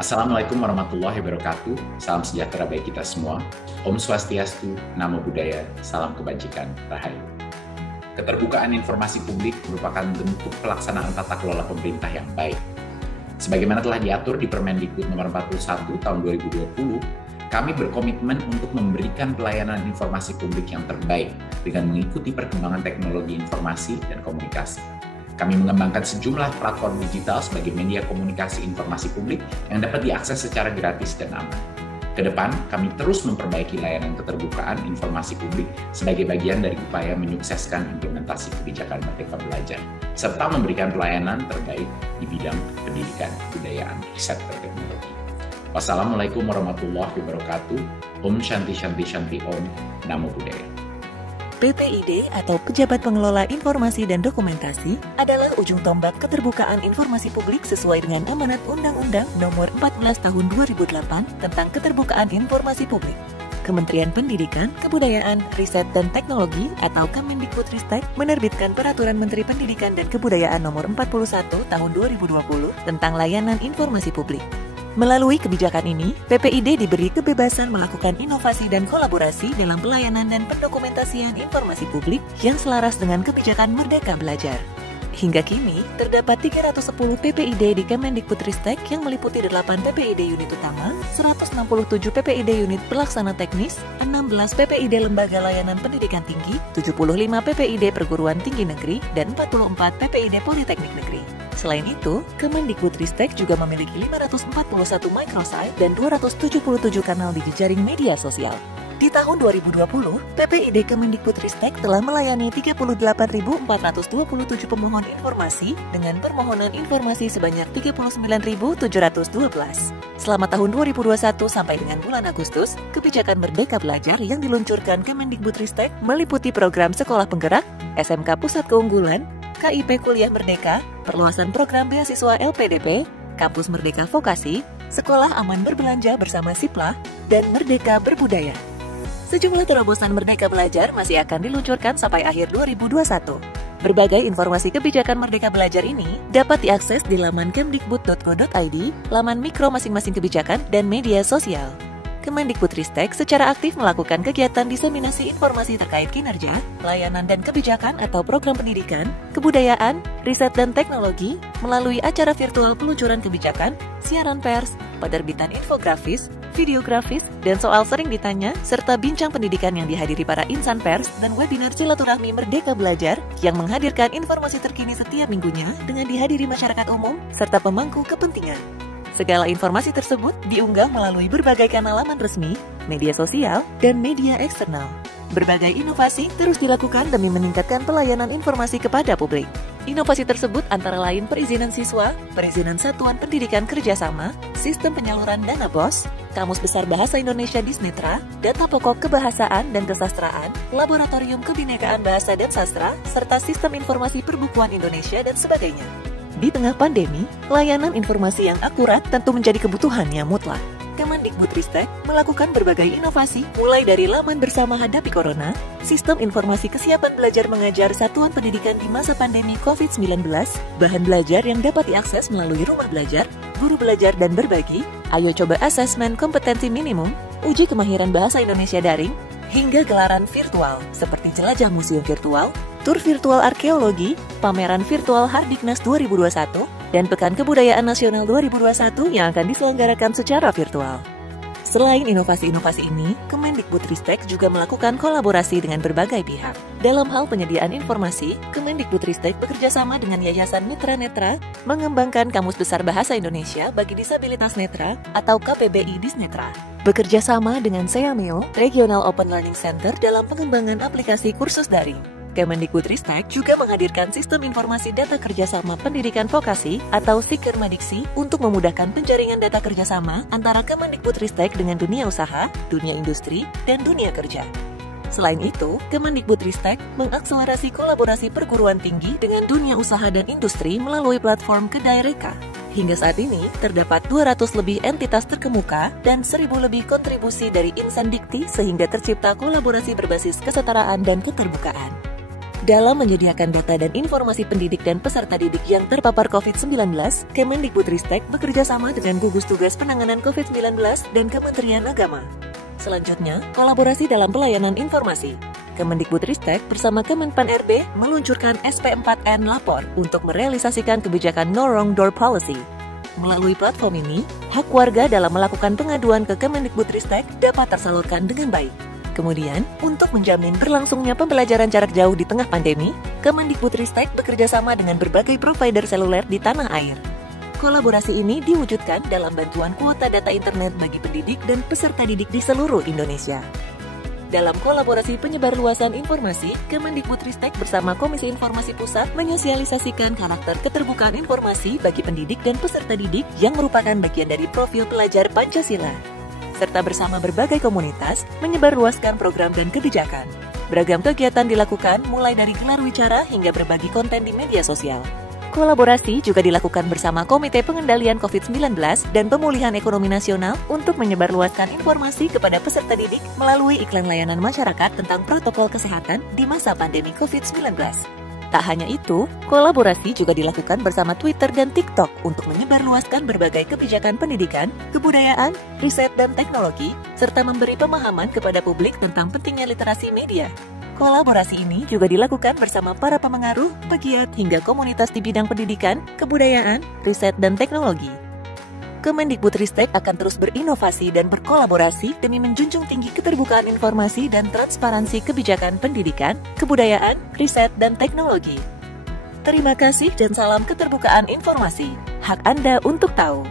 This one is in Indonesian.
Assalamualaikum warahmatullahi wabarakatuh. Salam sejahtera bagi kita semua. Om Swastiastu, Namo Buddhaya, salam kebajikan, Rahayu. Keterbukaan informasi publik merupakan bentuk pelaksanaan tata kelola pemerintah yang baik. Sebagaimana telah diatur di Permendikbud nomor 41 tahun 2020, kami berkomitmen untuk memberikan pelayanan informasi publik yang terbaik dengan mengikuti perkembangan teknologi informasi dan komunikasi. Kami mengembangkan sejumlah platform digital sebagai media komunikasi informasi publik yang dapat diakses secara gratis dan aman. Kedepan, kami terus memperbaiki layanan keterbukaan informasi publik sebagai bagian dari upaya menyukseskan implementasi kebijakan Merdeka Belajar, serta memberikan pelayanan terbaik di bidang pendidikan, kebudayaan, riset, dan teknologi. Wassalamualaikum warahmatullahi wabarakatuh. Om Shanti Shanti Shanti Om. Namo Buddhaya. PPID atau Pejabat Pengelola Informasi dan Dokumentasi adalah ujung tombak keterbukaan informasi publik sesuai dengan amanat Undang-Undang Nomor 14 Tahun 2008 tentang Keterbukaan Informasi Publik. Kementerian Pendidikan, Kebudayaan, Riset, dan Teknologi atau Kemendikbudristek menerbitkan Peraturan Menteri Pendidikan dan Kebudayaan Nomor 41 Tahun 2020 tentang layanan informasi publik. Melalui kebijakan ini, PPID diberi kebebasan melakukan inovasi dan kolaborasi dalam pelayanan dan pendokumentasian informasi publik yang selaras dengan kebijakan Merdeka Belajar. Hingga kini, terdapat 310 PPID di Kemendikbudristek yang meliputi 8 PPID unit utama, 167 PPID unit pelaksana teknis, 16 PPID lembaga layanan pendidikan tinggi, 75 PPID perguruan tinggi negeri, dan 44 PPID politeknik negeri. Selain itu, Kemendikbudristek juga memiliki 541 microsite dan 277 kanal di jejaring media sosial. Di tahun 2020, PPID Kemendikbudristek telah melayani 38.427 pemohon informasi dengan permohonan informasi sebanyak 39.712. Selama tahun 2021 sampai dengan bulan Agustus, kebijakan Merdeka Belajar yang diluncurkan Kemendikbudristek meliputi program Sekolah Penggerak, SMK Pusat Keunggulan, KIP Kuliah Merdeka, perluasan program beasiswa LPDP, Kampus Merdeka Vokasi, Sekolah Aman Berbelanja bersama Siplah, dan Merdeka Berbudaya. Sejumlah terobosan Merdeka Belajar masih akan diluncurkan sampai akhir 2021. Berbagai informasi kebijakan Merdeka Belajar ini dapat diakses di laman kemdikbud.go.id, laman mikro masing-masing kebijakan, dan media sosial. Kemendikbudristek secara aktif melakukan kegiatan diseminasi informasi terkait kinerja, layanan dan kebijakan atau program pendidikan, kebudayaan, riset dan teknologi melalui acara virtual peluncuran kebijakan, siaran pers, penerbitan infografis, videografis, dan soal sering ditanya, serta bincang pendidikan yang dihadiri para insan pers dan webinar silaturahmi Merdeka Belajar yang menghadirkan informasi terkini setiap minggunya dengan dihadiri masyarakat umum serta pemangku kepentingan. Segala informasi tersebut diunggah melalui berbagai kanal laman resmi, media sosial, dan media eksternal. Berbagai inovasi terus dilakukan demi meningkatkan pelayanan informasi kepada publik. Inovasi tersebut antara lain perizinan siswa, perizinan satuan pendidikan kerjasama, sistem penyaluran dana BOS, Kamus Besar Bahasa Indonesia Disnetra, data pokok kebahasaan dan kesastraan, laboratorium kebinekaan bahasa dan sastra, serta sistem informasi perbukuan Indonesia dan sebagainya. Di tengah pandemi, layanan informasi yang akurat tentu menjadi kebutuhan yang mutlak. Kemendikbudristek melakukan berbagai inovasi mulai dari laman bersama hadapi corona, sistem informasi kesiapan belajar mengajar satuan pendidikan di masa pandemi COVID-19, bahan belajar yang dapat diakses melalui rumah belajar, guru belajar dan berbagi, ayo coba asesmen kompetensi minimum, uji kemahiran bahasa Indonesia daring, hingga gelaran virtual seperti jelajah museum virtual, tur virtual arkeologi, pameran virtual Hardiknas 2021, dan Pekan Kebudayaan Nasional 2021 yang akan diselenggarakan secara virtual. Selain inovasi-inovasi ini, Kemendikbudristek juga melakukan kolaborasi dengan berbagai pihak. Dalam hal penyediaan informasi, Kemendikbudristek bekerjasama dengan Yayasan Mitra Netra mengembangkan Kamus Besar Bahasa Indonesia bagi Disabilitas Netra atau KPBI Disnetra. Bekerjasama dengan Seameo, Regional Open Learning Center dalam pengembangan aplikasi kursus daring. Kemendikbudristek juga menghadirkan sistem informasi data kerjasama pendidikan vokasi atau Sikermadiksi untuk memudahkan penjaringan data kerjasama antara Kemendikbudristek dengan dunia usaha, dunia industri, dan dunia kerja. Selain itu, Kemendikbudristek mengakselerasi kolaborasi perguruan tinggi dengan dunia usaha dan industri melalui platform Kedai Reka. Hingga saat ini, terdapat 200 lebih entitas terkemuka dan 1.000 lebih kontribusi dari insan dikti sehingga tercipta kolaborasi berbasis kesetaraan dan keterbukaan. Dalam menyediakan data dan informasi pendidik dan peserta didik yang terpapar COVID-19, Kemendikbudristek bekerja sama dengan gugus tugas penanganan COVID-19 dan Kementerian Agama. Selanjutnya, kolaborasi dalam pelayanan informasi. Kemendikbudristek bersama Kemenpan RB meluncurkan SP4N Lapor untuk merealisasikan kebijakan No Wrong Door Policy. Melalui platform ini, hak warga dalam melakukan pengaduan ke Kemendikbudristek dapat tersalurkan dengan baik. Kemudian, untuk menjamin berlangsungnya pembelajaran jarak jauh di tengah pandemi, Kemendikbudristek bekerja sama dengan berbagai provider seluler di tanah air. Kolaborasi ini diwujudkan dalam bantuan kuota data internet bagi pendidik dan peserta didik di seluruh Indonesia. Dalam kolaborasi penyebarluasan informasi, Kemendikbudristek bersama Komisi Informasi Pusat menyosialisasikan karakter keterbukaan informasi bagi pendidik dan peserta didik yang merupakan bagian dari profil pelajar Pancasila, serta bersama berbagai komunitas menyebarluaskan program dan kebijakan. Beragam kegiatan dilakukan mulai dari gelar wicara hingga berbagi konten di media sosial. Kolaborasi juga dilakukan bersama Komite Pengendalian COVID-19 dan Pemulihan Ekonomi Nasional untuk menyebarluaskan informasi kepada peserta didik melalui iklan layanan masyarakat tentang protokol kesehatan di masa pandemi COVID-19. Tak hanya itu, kolaborasi juga dilakukan bersama Twitter dan TikTok untuk menyebarluaskan berbagai kebijakan pendidikan, kebudayaan, riset, dan teknologi, serta memberi pemahaman kepada publik tentang pentingnya literasi media. Kolaborasi ini juga dilakukan bersama para pemengaruh, pegiat, hingga komunitas di bidang pendidikan, kebudayaan, riset, dan teknologi. Kemendikbudristek akan terus berinovasi dan berkolaborasi demi menjunjung tinggi keterbukaan informasi dan transparansi kebijakan pendidikan, kebudayaan, riset, dan teknologi. Terima kasih dan salam keterbukaan informasi. Hak Anda untuk tahu.